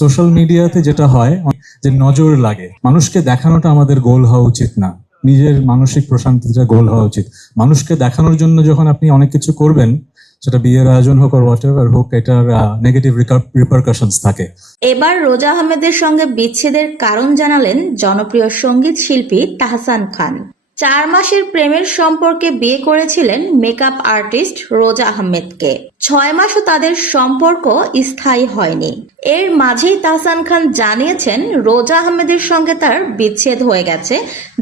Social মিডিয়াতে যেটা হয় যে নজর লাগে, মানুষকে দেখানোটা আমাদের গোল হওয়া উচিত না। নিজের মানসিক প্রশান্তিটা গোল হওয়া উচিত। মানুষকে দেখানোর জন্য যখন আপনি অনেক কিছু করবেন, সেটা বিয়ের আয়োজন হোক আর হোয়াট এভার হোক, এটার নেগেটিভ রিপারকাশনস থাকে। এবার রোজা আহমেদের সঙ্গে বিচ্ছেদের কারণ জানালেন জনপ্রিয় সঙ্গীত শিল্পী তাহসান খান। 4 মাসের প্রেমের সম্পর্কে বিয়ে করেছিলেন মেকআপ আর্টিস্ট রোজা আহমেদকে। 6 মাসও তাদের সম্পর্ক স্থায়ী হয়নি। এর মাঝেই তাহসান খান জানিয়েছেন রোজা আহমেদের সঙ্গে তার বিচ্ছেদ হয়ে গেছে,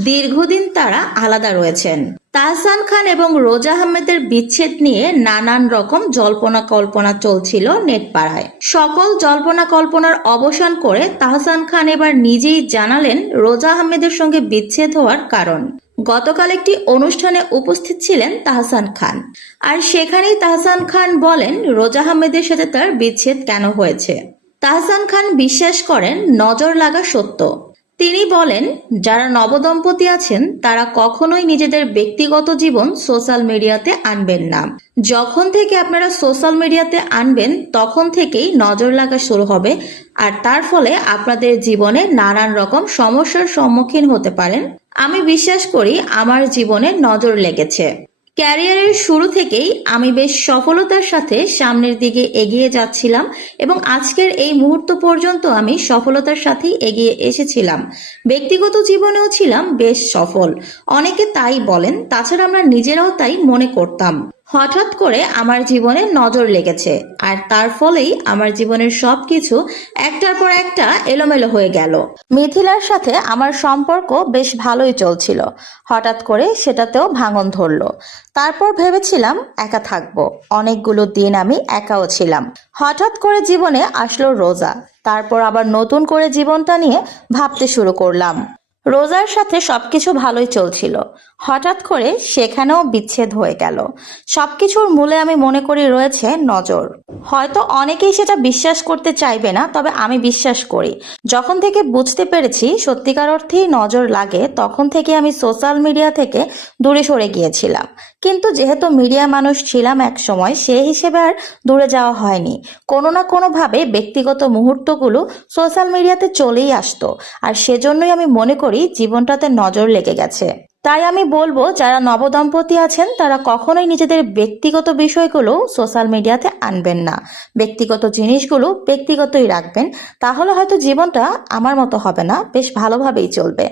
দীর্ঘদিন তারা আলাদা রয়েছেন। তাহসান খান এবং রোজা আহমেদের বিচ্ছেদ নিয়ে নানান রকম জল্পনা কল্পনা চলছিল নেটপাড়ায়। সকল জল্পনা কল্পনার অবসান করে তাহসান খান এবার নিজেই জানালেন রোজা আহমেদের সঙ্গে বিচ্ছেদ হওয়ার কারণ। গতকাল একটি অনুষ্ঠানে উপস্থিত ছিলেন তাহসান খান, আর সেখানেই তাহসান খান বলেন রোজা আহমেদের সাথে তার বিচ্ছেদ কেন হয়েছে। তাহসান খান বিশ্বাস করেন নজর লাগা সত্য। তিনি বলেন, যারা নবদম্পতি আছেন তারা কখনোই নিজেদের ব্যক্তিগত জীবন সোশ্যাল মিডিয়াতে আনবেন না। যখন থেকে আপনারা সোশ্যাল মিডিয়াতে আনবেন তখন থেকেই নজর লাগা শুরু হবে, আর তার ফলে আপনাদের জীবনে নানান রকম সমস্যার সম্মুখীন হতে পারেন। আমি বিশ্বাস করি আমার জীবনে নজর লেগেছে। ক্যারিয়ারের শুরু থেকেই আমি বেশ সফলতার সাথে সামনের দিকে এগিয়ে যাচ্ছিলাম এবং আজকের এই মুহূর্ত পর্যন্ত আমি সফলতার সাথেই এগিয়ে এসেছিলাম। ব্যক্তিগত জীবনেও ছিলাম বেশ সফল, অনেকে তাই বলেন, তাছাড়া আমরা নিজেরাও তাই মনে করতাম। হঠাৎ করে আমার জীবনে নজর লেগেছে, আর তার ফলেই আমার জীবনের সবকিছু একটার পর একটা এলোমেলো হয়ে গেল। মিথিলার সাথে আমার সম্পর্ক বেশ ভালোই চলছিল, হঠাৎ করে সেটাতেও ভাঙন ধরলো। তারপর ভেবেছিলাম একা থাকবো, অনেকগুলো দিন আমি একাও ছিলাম। হঠাৎ করে জীবনে আসলো রোজা, তারপর আবার নতুন করে জীবনটা নিয়ে ভাবতে শুরু করলাম। রোজার সাথে সবকিছু ভালোই চলছিল, হঠাৎ করে সেখানেও বিচ্ছেদ হয়ে গেল। সবকিছুর মূলে আমি মনে করি রয়েছে নজর। হয়তো অনেকেই সেটা বিশ্বাস করতে চাইবে না, তবে আমি বিশ্বাস করি। যখন থেকে বুঝতে পেরেছি সত্যিকার অর্থেই নজর লাগে, তখন থেকে আমি সোশ্যাল মিডিয়া থেকে দূরে সরে গিয়েছিলাম। কিন্তু যেহেতু মিডিয়া মানুষ ছিলাম এক সময়, সেই হিসেবে আর দূরে যাওয়া হয়নি। কোনো না কোনোভাবে ব্যক্তিগত মুহূর্তগুলো সোশ্যাল মিডিয়াতে চলেই আসতো, আর সেজন্যই আমি মনে করি জীবনটাতে নজর লেগে গেছে। তাই আমি বলবো, যারা নবদম্পতি আছেন তারা কখনোই নিজেদের ব্যক্তিগত বিষয়গুলো সোশ্যাল মিডিয়াতে আনবেন না। ব্যক্তিগত জিনিসগুলো ব্যক্তিগতই রাখবেন, তাহলে হয়তো জীবনটা আমার মতো হবে না, বেশ ভালোভাবেই চলবে।